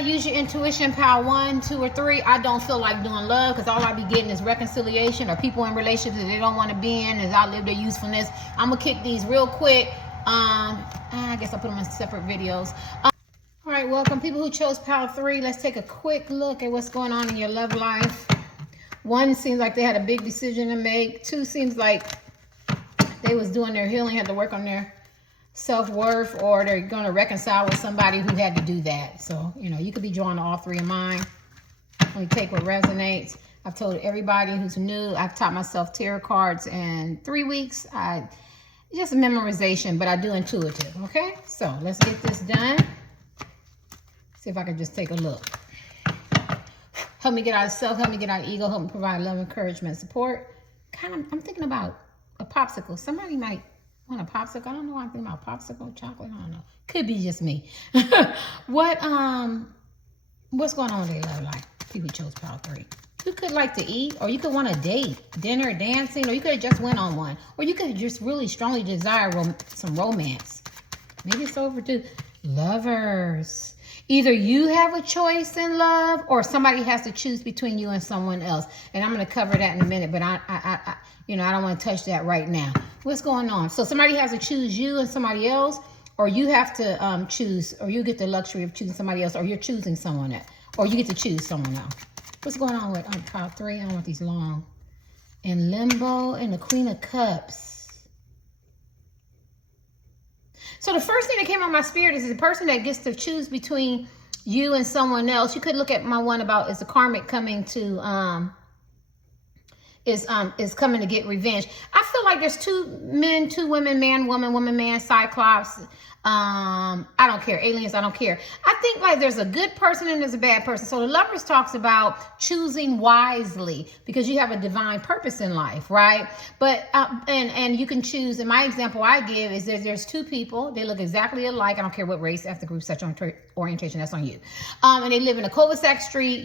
Use your intuition, power 1, 2, or 3. I don't feel like doing love because all I be getting is reconciliation or people in relationships that they don't want to be in as outlive their usefulness. I'm gonna kick these real quick. I guess I'll put them in separate videos. All right, welcome people who chose power 3. Let's take a quick look at what's going on in your love life. 1 seems like they had a big decision to make. 2 seems like they was doing their healing, had to work on their self-worth, or they're going to reconcile with somebody who had to do that. So, you could be drawn to all 3 of mine. Only take what resonates. I've told everybody who's new, I've taught myself tarot cards in 3 weeks. Just memorization, but I do intuitive, okay? So, let's get this done. See if I can just take a look. Help me get out of self, help me get out of ego, help me provide love, encouragement, support. I'm thinking about a popsicle. Somebody might want a popsicle. I don't know why I'm thinking about popsicle, chocolate. I don't know. Could be just me. What's going on in their love life? People chose power 3. You could like to eat, or you could want a date, dinner, dancing, or you could have just went on one, or you could just really strongly desire some romance. Maybe it's overdue. Lovers. Either you have a choice in love, or somebody has to choose between you and someone else. And I'm going to cover that in a minute, but I don't want to touch that right now. What's going on? So somebody has to choose you and somebody else, or you have to choose, or you get the luxury of choosing somebody else, or you're choosing someone else, or you get to choose someone else. What's going on with power 3? I don't want these long. In limbo, and the Queen of Cups. So the first thing that came on my spirit is the person that gets to choose between you and someone else. You could look at my one about is the karmic coming to is coming to get revenge. I feel like there's 2 men, 2 women, man, woman, woman, man, cyclops. I don't care. Aliens, I don't care. I think like there's a good person and there's a bad person. So the Lovers talks about choosing wisely because you have a divine purpose in life, right? But and you can choose. And my example I give is that there's 2 people. They look exactly alike. I don't care what race, ethnic group, sexual orientation. That's on you. And they live in a cul-de-sac street.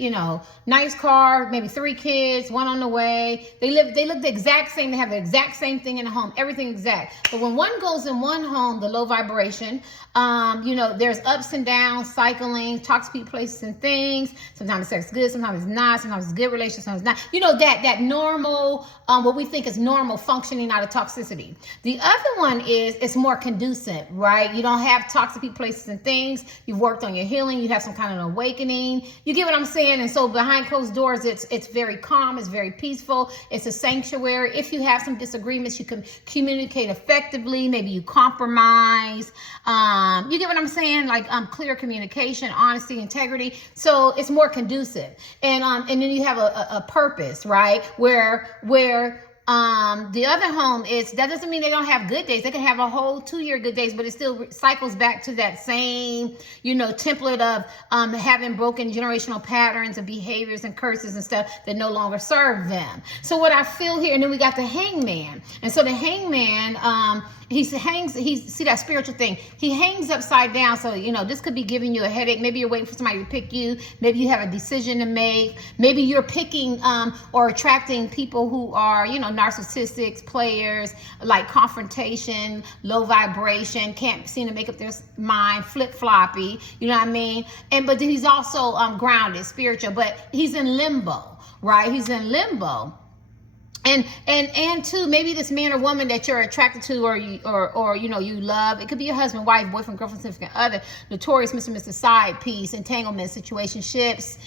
Nice car, maybe 3 kids, 1 on the way. They look the exact same. They have the exact same thing in the home. Everything exact. But when one goes in one home, the low vibration. There's ups and downs, cycling, toxic places and things. Sometimes sex is good, sometimes it's not. Sometimes it's good relationship, sometimes it's not. That normal, what we think is normal functioning out of toxicity. The other one is it's more conducive, right? You don't have toxic places and things. You've worked on your healing. You have some kind of awakening. You get what I'm saying? And so behind closed doors, it's very calm. It's very peaceful. It's a sanctuary. If you have some disagreements, you can communicate effectively. Maybe you compromise. You get what I'm saying? Like clear communication, honesty, integrity. So it's more conducive. And then you have a purpose, right? Where the other home is, that doesn't mean they don't have good days. They can have a whole 2-year good days, but it still cycles back to that same, template of having broken generational patterns of behaviors and curses and stuff that no longer serve them. So what I feel here, and then we got the Hangman. And so the Hangman, see that spiritual thing. He hangs upside down. So, this could be giving you a headache. Maybe you're waiting for somebody to pick you. Maybe you have a decision to make. Maybe you're picking or attracting people who are, narcissistic players, like confrontation, low vibration, can't seem to make up their mind, flip-floppy, you know what I mean? But he's also grounded, spiritual, but he's in limbo, right? He's in limbo. And too, maybe this man or woman that you're attracted to, or you love, it could be your husband, wife, boyfriend, girlfriend, significant other, notorious Mr. Side piece, entanglement, situationships,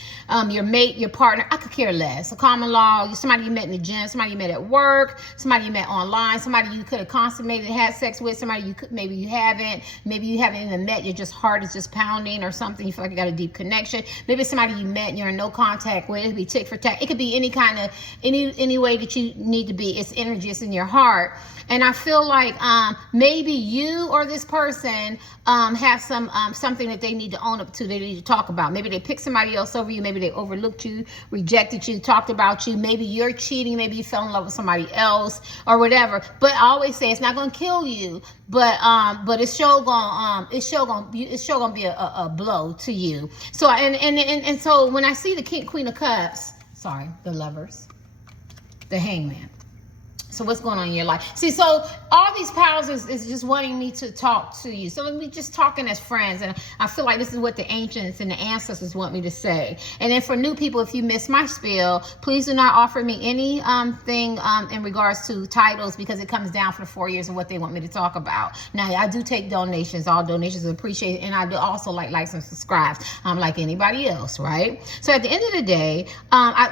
your mate, your partner. I could care less. A common law, somebody you met in the gym, somebody you met at work, somebody you met online, somebody you could have consummated, had sex with, somebody maybe you haven't even met. Your heart is just pounding or something. You feel like you got a deep connection. Maybe it's somebody you met and you're in no contact with. It could be tick for tack. It could be any way that you need to be. It's energy. It's in your heart. And I feel like maybe you or this person have something that they need to own up to. They need to talk about. Maybe they picked somebody else over you. Maybe they overlooked you, rejected you, talked about you. Maybe you're cheating. Maybe you fell in love with somebody else or whatever. But I always say it's not going to kill you. But it's sure gonna be a blow to you. So and so when I see the Queen of Cups, the Lovers, the Hangman. So what's going on in your life? See, so all these powers is just wanting me to talk to you. So let me just talking as friends. And I feel like this is what the ancients and the ancestors want me to say. And then for new people, if you missed my spiel, please do not offer me any thing in regards to titles, because it comes down for the 4 years of what they want me to talk about. Now, I do take donations. All donations are appreciated. And I do also likes and subscribes, like anybody else, right? So at the end of the day,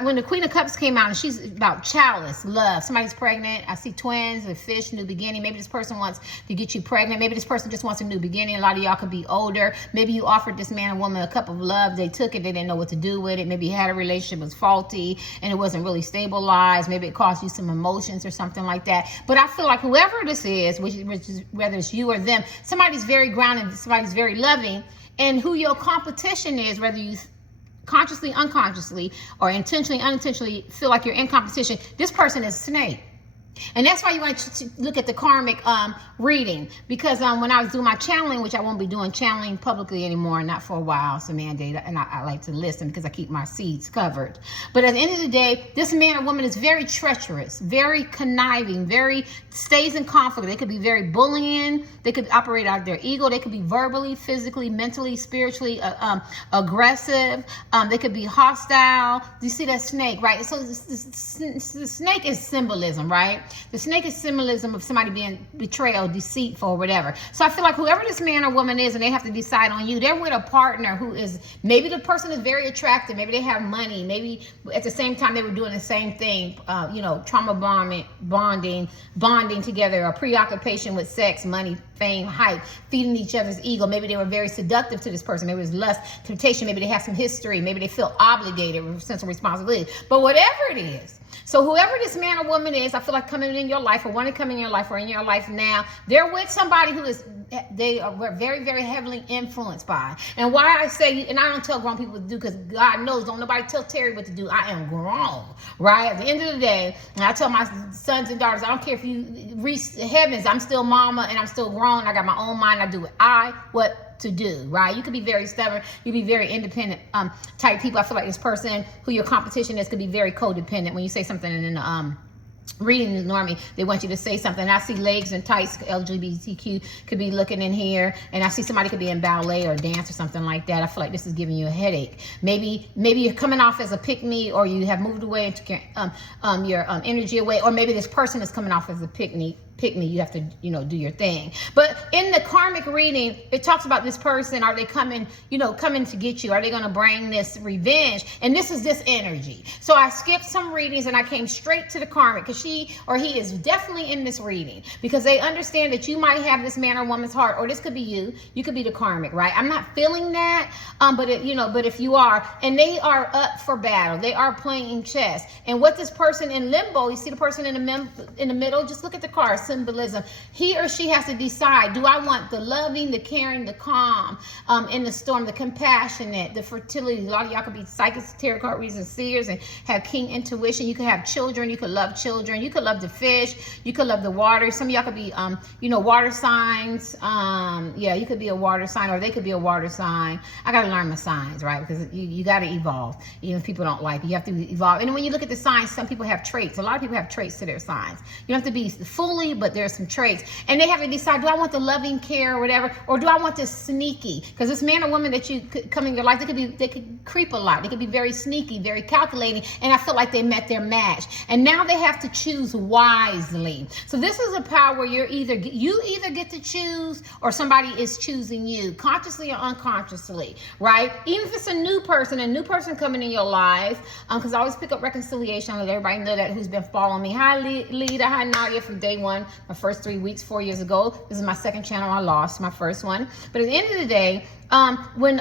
when the Queen of Cups came out, and she's about chalice, love. Somebody's pregnant. I see twins, a fish, new beginning. Maybe this person wants to get you pregnant. Maybe this person just wants a new beginning. A lot of y'all could be older. Maybe you offered this man or woman a cup of love. They took it. They didn't know what to do with it. Maybe you had a relationship was faulty and it wasn't really stabilized. Maybe it caused you some emotions or something like that. But I feel like whoever this is, which is whether it's you or them, somebody's very grounded, somebody's very loving, and who your competition is, whether you consciously, unconsciously, or intentionally, unintentionally feel like you're in competition, this person is a snake. And that's why you want to look at the karmic reading, because when I was doing my channeling, which I won't be doing channeling publicly anymore, not for a while, it's a mandate, and I like to listen because I keep my seeds covered. But at the end of the day, this man or woman is very treacherous, very conniving, very stays in conflict. They could be very bullying. They could operate out of their ego. They could be verbally, physically, mentally, spiritually aggressive. They could be hostile. You see that snake, right? So the snake is symbolism, right? The snake is symbolism of somebody being betrayal, deceitful, or whatever. So I feel like whoever this man or woman is, and they have to decide on you, they're with a partner who is, maybe the person is very attractive, maybe they have money, maybe at the same time they were doing the same thing, trauma bonding together, or preoccupation with sex, money, fame, hype, feeding each other's ego. Maybe they were very seductive to this person. Maybe it was lust, temptation. Maybe they have some history. Maybe they feel obligated with a sense of responsibility. But whatever it is, so whoever this man or woman is, I feel like coming in your life, or want to come in your life, or in your life now, they're with somebody who is, they are very, very heavily influenced by. And why I say, and I don't tell grown people what to do, because God knows, don't nobody tell Terry what to do. I am grown, right? At the end of the day, and I tell my sons and daughters, I don't care if you reach the heavens, I'm still mama and I'm still grown. I got my own mind. I do what to do, right? You could be very stubborn. You be very independent type people. I feel like this person who your competition is could be very codependent. When you say something in the reading is normally they want you to say something. I see legs and tights, LGBTQ could be looking in here, and I see somebody could be in ballet or dance or something like that. I feel like this is giving you a headache. Maybe you're coming off as a pick-me, or you have moved away into your energy away, or maybe this person is coming off as a pick-me, you have to, do your thing. But in the karmic reading, it talks about this person. Are they coming to get you? Are they going to bring this revenge? And this is this energy. So I skipped some readings and I came straight to the karmic, because she or he is definitely in this reading, because they understand that you might have this man or woman's heart, or this could be you. You could be the karmic, right? I'm not feeling that, but if you are, and they are up for battle, they are playing chess. And what this person in limbo, you see the person in the middle, just look at the cards. Symbolism. He or she has to decide, do I want the loving, the caring, the calm, in the storm, the compassionate, the fertility. A lot of y'all could be psychics, tarot card readers, and seers, and have king intuition. You could have children. You could love children. You could love the fish. You could love the water. Some of y'all could be, water signs. You could be a water sign, or they could be a water sign. I got to learn my signs, right? Because you got to evolve. Even if people don't like it, you have to evolve. And when you look at the signs, some people have traits. A lot of people have traits to their signs. You don't have to be fully, but there's some traits, and they have to decide, do I want the loving care or whatever, or do I want this sneaky? Because this man or woman that you could come in your life, they could creep a lot. They could be very sneaky, very calculating, and I feel like they met their match, and now they have to choose wisely. So this is a power where you either get to choose, or somebody is choosing you, consciously or unconsciously, right? Even if it's a new person coming in your life, because I always pick up reconciliation. I let everybody know that who's been following me. Hi, Lita. Hi, Nadia, from day one. My first 3 weeks, 4 years ago. This is my second channel. I lost my first one. But at the end of the day, when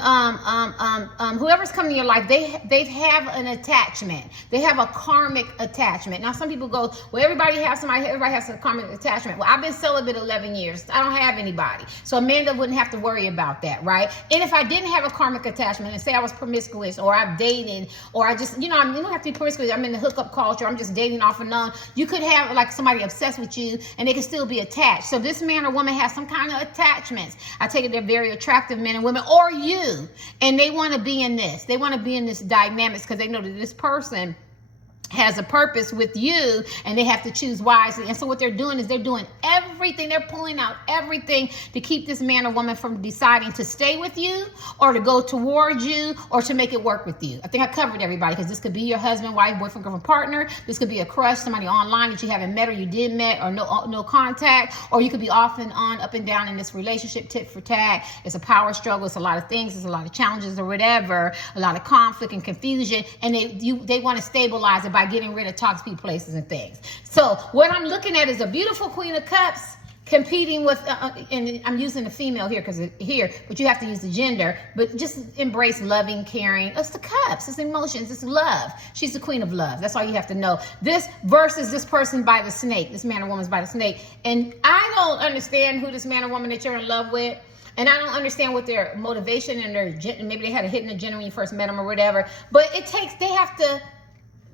whoever's coming in your life, they have an attachment. They have a karmic attachment. Now, some people go, well, everybody has a karmic attachment. Well, I've been celibate 11 years. I don't have anybody. So Amanda wouldn't have to worry about that, right? And if I didn't have a karmic attachment, and say I was promiscuous, or I'm dating, or I just, you don't have to be promiscuous. I'm in the hookup culture. I'm just dating off and on. You could have like somebody obsessed with you, and they can still be attached. So this man or woman has some kind of attachments. I take it they're very attractive men and women, or you, and they want to be in this. They want to be in this dynamics, because they know that this person has a purpose with you, and they have to choose wisely. And so what they're doing is they're doing everything, they're pulling out everything to keep this man or woman from deciding to stay with you or to go towards you or to make it work with you. I think I covered everybody, because this could be your husband, wife, boyfriend, girlfriend, partner. This could be a crush, somebody online that you haven't met or you did met, or no contact, or you could be off and on, up and down in this relationship, tit for tat. It's a power struggle. It's a lot of things. It's a lot of challenges or whatever, a lot of conflict and confusion, and they want to stabilize it by getting rid of toxic places and things. So what I'm looking at is a beautiful Queen of Cups competing with, and I'm using the female here because here, but you have to use the gender, but just embrace loving, caring. It's the cups, it's emotions, it's love. She's the queen of love. That's all you have to know. This versus this person by the snake, this man or woman's by the snake. And I don't understand who this man or woman that you're in love with. And I don't understand what their motivation and maybe they had a hidden agenda when you first met them or whatever. But they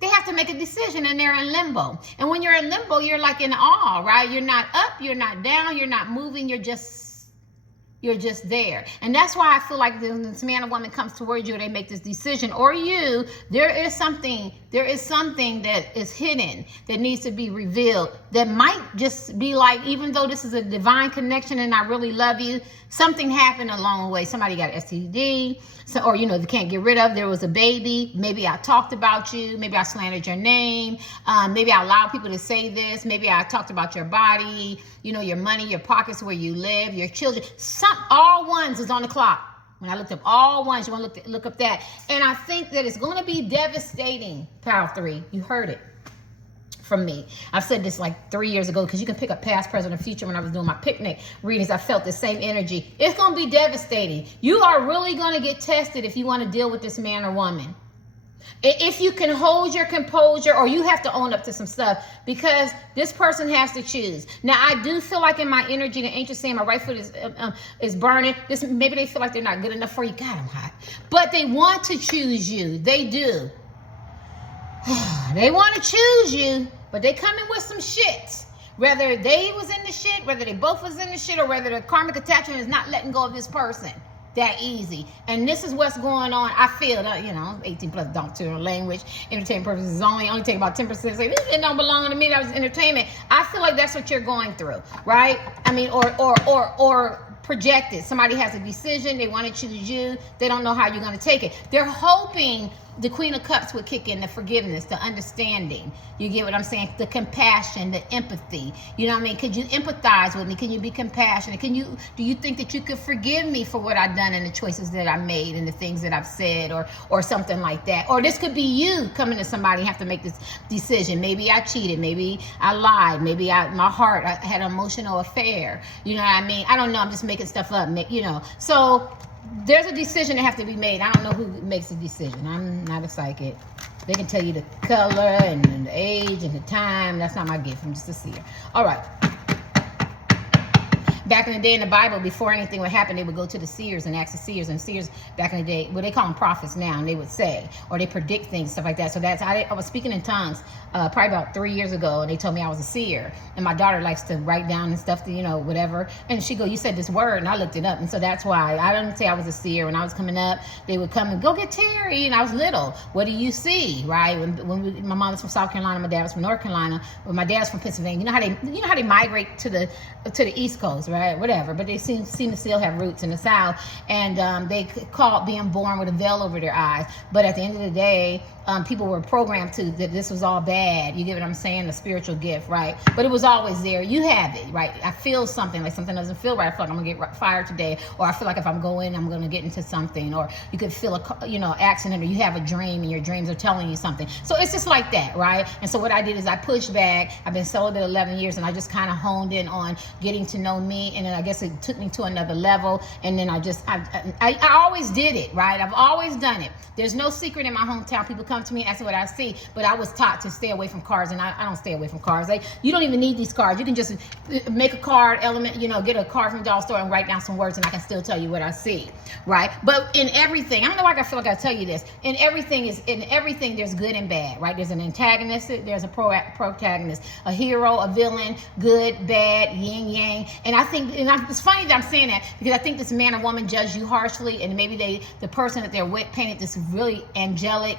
have to make a decision, and they're in limbo. And when you're in limbo, you're like in awe, right? You're not up, you're not down, you're not moving, you're just there. And that's why I feel like when this man or woman comes towards you, they make this decision, or there is something that is hidden that needs to be revealed, that might just be like, even though this is a divine connection and I really love you, something happened along the way. Somebody got STD, or they can't get rid of. There was a baby. Maybe I talked about you. Maybe I slandered your name. Maybe I allowed people to say this. Maybe I talked about your body, your money, your pockets, where you live, your children. All ones is on the clock. When I looked up all ones, you want to look up that. And I think that it's going to be devastating, Pile 3. You heard it from me. I've said this like 3 years ago, because you can pick up past, present, and future. When I was doing my picnic readings, I felt the same energy. It's going to be devastating. You are really going to get tested if you want to deal with this man or woman. If you can hold your composure, or you have to own up to some stuff, because this person has to choose. Now, I do feel like in my energy, the angel saying my right foot is burning. Maybe they feel like they're not good enough for you. God, I'm hot. But they want to choose you. They do. They want to choose you, but they come in with some shit. Whether they was in the shit, whether they both was in the shit, or whether the karmic attachment is not letting go of this person. That easy. And this is what's going on. I feel that, 18 plus doctor language, entertainment purposes only take about 10%. Say, this don't belong to me. That was entertainment. I feel like that's what you're going through, right? I mean, or projected. Somebody has a decision. They want to choose you. They don't know how you're going to take it. They're hoping the Queen of Cups would kick in, the forgiveness, the understanding. You get what I'm saying? The compassion, the empathy. You know what I mean? Could you empathize with me? Can you be compassionate? Do you think that you could forgive me for what I've done and the choices that I made and the things that I've said, or something like that? Or this could be you coming to somebody and have to make this decision. Maybe I cheated. Maybe I lied. Maybe I had an emotional affair. You know what I mean? I don't know. I'm just making stuff up, So there's a decision that has to be made. I don't know who makes the decision. I'm not a psychic. They can tell you the color and the age and the time. That's not my gift. I'm just a seer. All right. Back in the day in the Bible, before anything would happen, they would go to the seers and ask the seers. And seers back in the day, well, they call them prophets now, and they would say, or they predict things, stuff like that. So I was speaking in tongues probably about 3 years ago, and they told me I was a seer. And my daughter likes to write down and stuff, whatever. And she go, you said this word, and I looked it up. And so that's why I didn't say I was a seer. When I was coming up, they would come and go get Terry, and I was little. What do you see, right? My mom was from South Carolina, my dad was from North Carolina, but my dad's from Pennsylvania. You know how they migrate to the East Coast, right? Whatever, but they seem to still have roots in the South, and they call it being born with a veil over their eyes. But at the end of the day, people were programmed that this was all bad. You get what I'm saying? The spiritual gift, right? But it was always there. You have it, right? I feel something, like something doesn't feel right. I feel like I'm gonna get fired today, or I feel like if I'm going, I'm gonna get into something, or you could feel accident, or you have a dream and your dreams are telling you something. So it's just like that, right? And so what I did is I pushed back. I've been celibate 11 years, and I just kind of honed in on getting to know me, and then I guess it took me to another level. And then I always did it, right? I've always done it. There's no secret in my hometown. People come to me and ask what I see, but I was taught to stay away from cards, and I don't stay away from cards. You don't even need these cards. You can just make a card element, get a card from the dollar store and write down some words, and I can still tell you what I see, right? But in everything, I don't know why I feel like I tell you this. In everything, there's good and bad, right? There's an antagonist, there's a protagonist, a hero, a villain, good, bad, yin yang, and I think, it's funny that I'm saying that, because I think this man or woman judged you harshly, and maybe the person that they're with painted this really angelic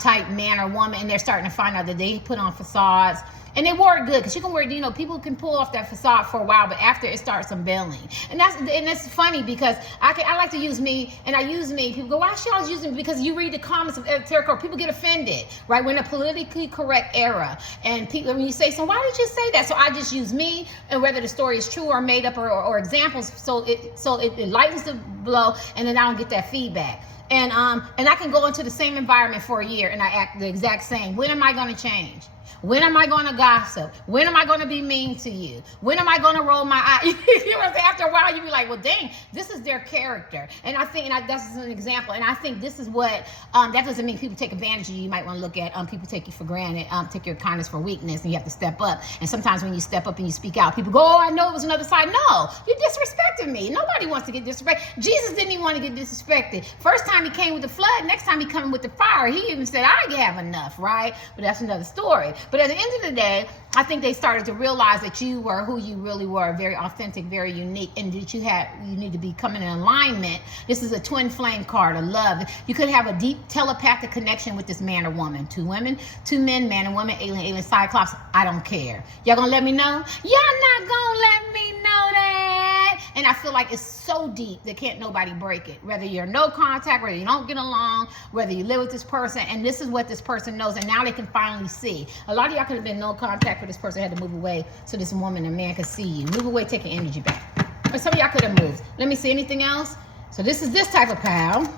type man or woman, and they're starting to find out that they put on facades. And they wore it good, because you can wear, people can pull off that facade for a while, but after it starts unveiling. And that's funny, because I like to use me, and I use me. People go, why should I always use me? Because you read the comments of Tarot Card, people get offended, right? We're in a politically correct era, and people, when you say, so why did you say that? So I just use me, and whether the story is true or made up or examples, so it lightens the blow, and then I don't get that feedback. And I can go into the same environment for a year, and I act the exact same. When am I going to change? When am I going to gossip? When am I going to be mean to you? When am I going to roll my eye? You know what I'm saying? After a while, you be like, well, dang, this is their character. And I think, that's an example. And I think this is what, that doesn't mean people take advantage of you. You might want to look at, people take you for granted, take your kindness for weakness, and you have to step up. And sometimes when you step up and you speak out, people go, oh, I know it was another side. No, you disrespected me. Nobody wants to get disrespected. Jesus didn't even want to get disrespected. First time he came with the flood, next time he coming with the fire. He even said, I have enough, right? But that's another story. But at the end of the day, I think they started to realize that you were who you really were, very authentic, very unique, and that you need to be coming in alignment. This is a twin flame card of love. You could have a deep telepathic connection with this man or woman. 2 women, 2 men, man and woman, alien, cyclops. I don't care. Y'all gonna let me know? Y'all not gonna let me know that? And I feel like it's so deep that can't nobody break it. Whether you're no contact, whether you don't get along, whether you live with this person, and this is what this person knows, and now they can finally see. A lot of y'all could have been no contact with this person, had to move away so this woman and man could see you. Move away, take your energy back. Or some of y'all could have moved. Let me see anything else. So this is this type of pal.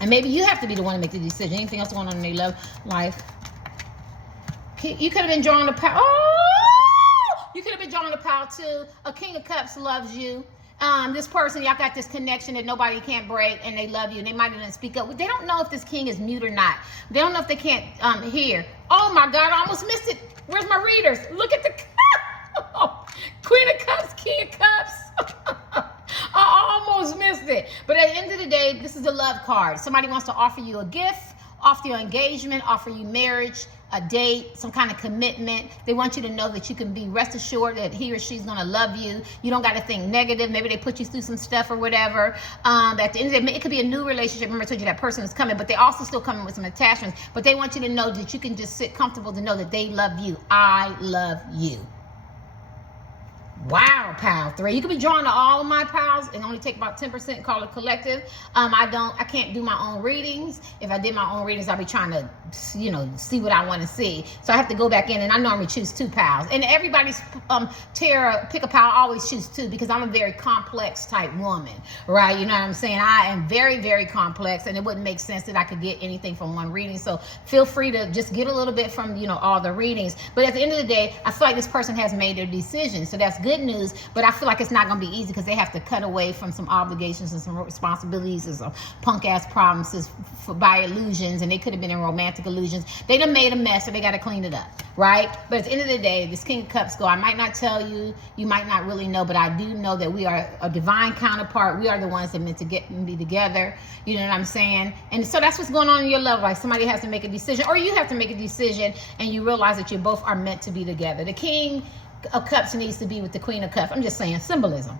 And maybe you have to be the one to make the decision. Anything else going on in their love life? You could have been drawing a pal. Oh! You could have been drawing a pal too. A King of Cups loves you. This person, y'all got this connection that nobody can't break, and they love you, and they might even speak up. They don't know if this king is mute or not. They don't know if they can't hear. Oh my God, I almost missed it. Where's my readers? Look at the Queen of Cups, King of Cups. I almost missed it. But at the end of the day, this is the love card. Somebody wants to offer you a gift, offer you engagement, offer you marriage, a date, some kind of commitment. They want you to know that you can be rest assured that he or she's gonna love you. You don't gotta think negative. Maybe they put you through some stuff or whatever. At the end of the day, it could be a new relationship. Remember I told you that person is coming, but they also still coming with some attachments. But they want you to know that you can just sit comfortable to know that they love you. I love you. Wow, pal 3. You could be drawn to all of my pals and only take about 10%, call it collective. I can't do my own readings. If I did my own readings, I'd be trying to, see what I want to see. So I have to go back in, and I normally choose 2 pals. And everybody's Tarot pick a pal, I always choose 2 because I'm a very complex type woman, right? You know what I'm saying? I am very, very complex, and it wouldn't make sense that I could get anything from one reading. So feel free to just get a little bit from, all the readings. But at the end of the day, I feel like this person has made their decision. So that's good news, but I feel like it's not going to be easy because they have to cut away from some obligations and some responsibilities and some punk ass promises by illusions, and they could have been in romantic illusions. They done made a mess, so they got to clean it up, right? But at the end of the day, this King of Cups go, I might not tell you, you might not really know, but I do know that we are a divine counterpart. We are the ones that meant to be together. You know what I'm saying? And so that's what's going on in your love life. Somebody has to make a decision, or you have to make a decision, and you realize that you both are meant to be together. The King of Cups needs to be with the Queen of Cups. I'm just saying symbolism,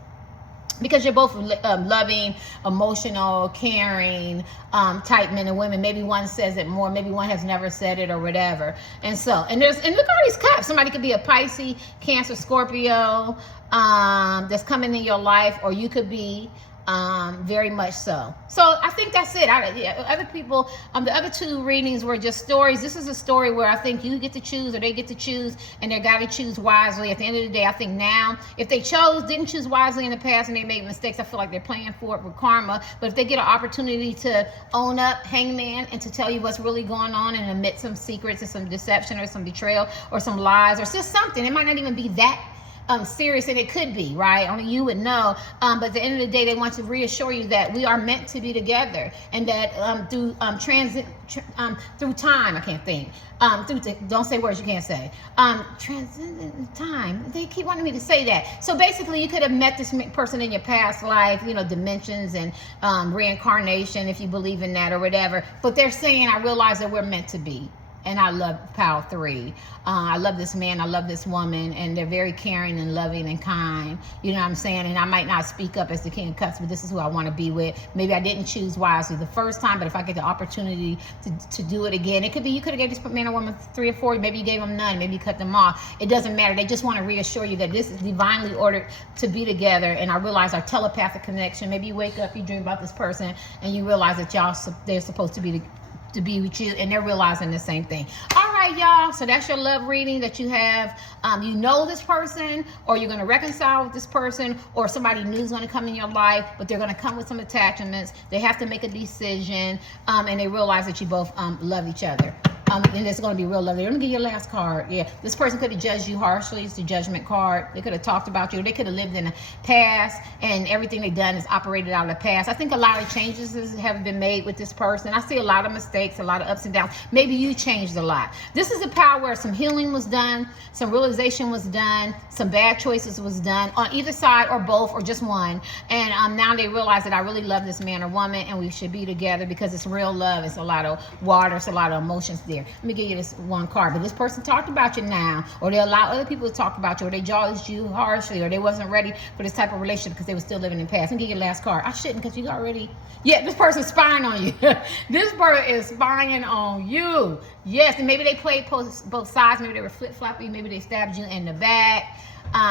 because you're both loving, emotional, caring type men and women. Maybe one says it more, maybe one has never said it or whatever. And look at all these cups. Somebody could be a Pisces, Cancer, Scorpio that's coming in your life, or you could be very much so. So I think that's it. Other people, the other 2 readings were just stories. This is a story where I think you get to choose, or they get to choose, and they got to choose wisely. At the end of the day, I think now, if they didn't choose wisely in the past and they made mistakes, I feel like they're playing for it with karma. But if they get an opportunity to own up, hangman, and to tell you what's really going on and admit some secrets and some deception or some betrayal or some lies or just something, it might not even be that serious, and it could be, right? Only you would know. But at the end of the day, they want to reassure you that we are meant to be together, and that through time, I can't think. Don't say words you can't say. Transcendent time. They keep wanting me to say that. So basically, you could have met this person in your past life, dimensions and reincarnation, if you believe in that or whatever. But they're saying, I realize that we're meant to be. and I love pile 3. I love this man, I love this woman, and they're very caring and loving and kind. You know what I'm saying? And I might not speak up as the king of cups, but this is who I want to be with. Maybe I didn't choose wisely the first time, but if I get the opportunity to do it again, it could be you could have gave this man or woman 3 or 4, maybe you gave them none, maybe you cut them off. It doesn't matter. They just want to reassure you that this is divinely ordered to be together. And I realize our telepathic connection. Maybe you wake up, you dream about this person, and you realize that they're supposed to be with you, and they're realizing the same thing. All right, y'all, so that's your love reading that you have. You know this person, or you're going to reconcile with this person, or somebody new is going to come in your life, but they're going to come with some attachments. They have to make a decision, and they realize that you both love each other. And it's going to be real lovely. Let me give you your last card. Yeah, this person could have judged you harshly. It's the judgment card. They could have talked about you. They could have lived in the past, and everything they've done is operated out of the past. I think a lot of changes have been made with this person. I see a lot of mistakes, a lot of ups and downs. Maybe you changed a lot. This is a power where some healing was done, some realization was done, some bad choices was done on either side or both or just one. And now they realize that I really love this man or woman, and we should be together because it's real love. It's a lot of water. It's a lot of emotions there. Let me give you this one card. But this person talked about you now, or they allow other people to talk about you, or they judged you harshly, or they wasn't ready for this type of relationship because they were still living in the past. Let me give you your last card. I shouldn't, because you already, yeah, this person's spying on you. This person is spying on you. Yes, and maybe they played both sides. Maybe they were flip-floppy. Maybe they stabbed you in the back.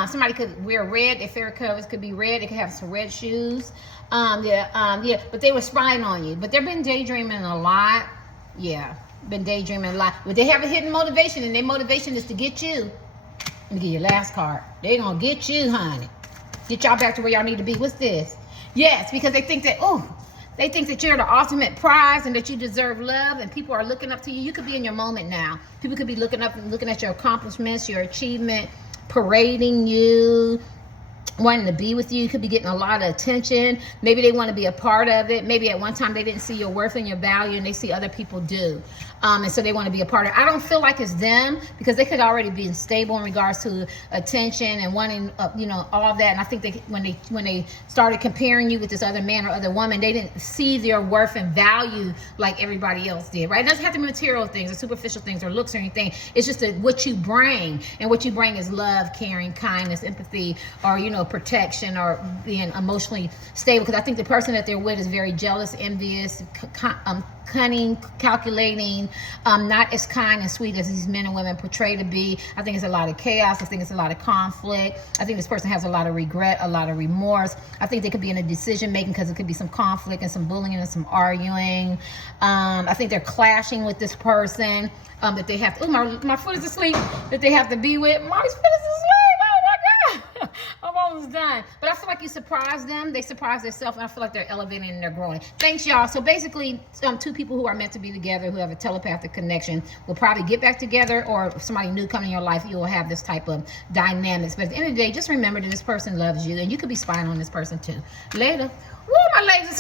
Somebody could wear red. Their favorite colors could be red. They could have some red shoes. Yeah, but they were spying on you. But they've been daydreaming a lot. Yeah. Been daydreaming a lot, but they have a hidden motivation, and their motivation is to get you. Let me give you your last card. They're gonna get you, honey. Get y'all back to where y'all need to be. What's this? Yes, because they think that they think that you're the ultimate prize and that you deserve love, and people are looking up to you. You could be in your moment now. People could be looking up and looking at your accomplishments, your achievement, parading you, wanting to be with you. You could be getting a lot of attention. Maybe they want to be a part of it. Maybe at one time they didn't see your worth and your value, and they see other people do. And so they want to be a part of it. I don't feel like it's them, because they could already be stable in regards to attention and wanting, all of that. And I think that when they started comparing you with this other man or other woman, they didn't see their worth and value like everybody else did, right? It doesn't have to be material things or superficial things or looks or anything. It's just what you bring, and what you bring is love, caring, kindness, empathy, or, protection, or being emotionally stable. Because I think the person that they're with is very jealous, envious, cunning, calculating, not as kind and sweet as these men and women portray to be. I think it's a lot of chaos. I think it's a lot of conflict. I think this person has a lot of regret, a lot of remorse. I think they could be in a decision making because it could be some conflict and some bullying and some arguing. I think they're clashing with this person that they have to, my foot is asleep, that they have to be with. My foot is asleep. I'm almost done. But I feel like you surprised them. They surprised themselves, and I feel like they're elevating and they're growing. Thanks, y'all. So basically, two people who are meant to be together, who have a telepathic connection, will probably get back together, or if somebody new coming in your life, you will have this type of dynamics. But at the end of the day, just remember that this person loves you, and you could be spying on this person too. Later. Woo, my legs are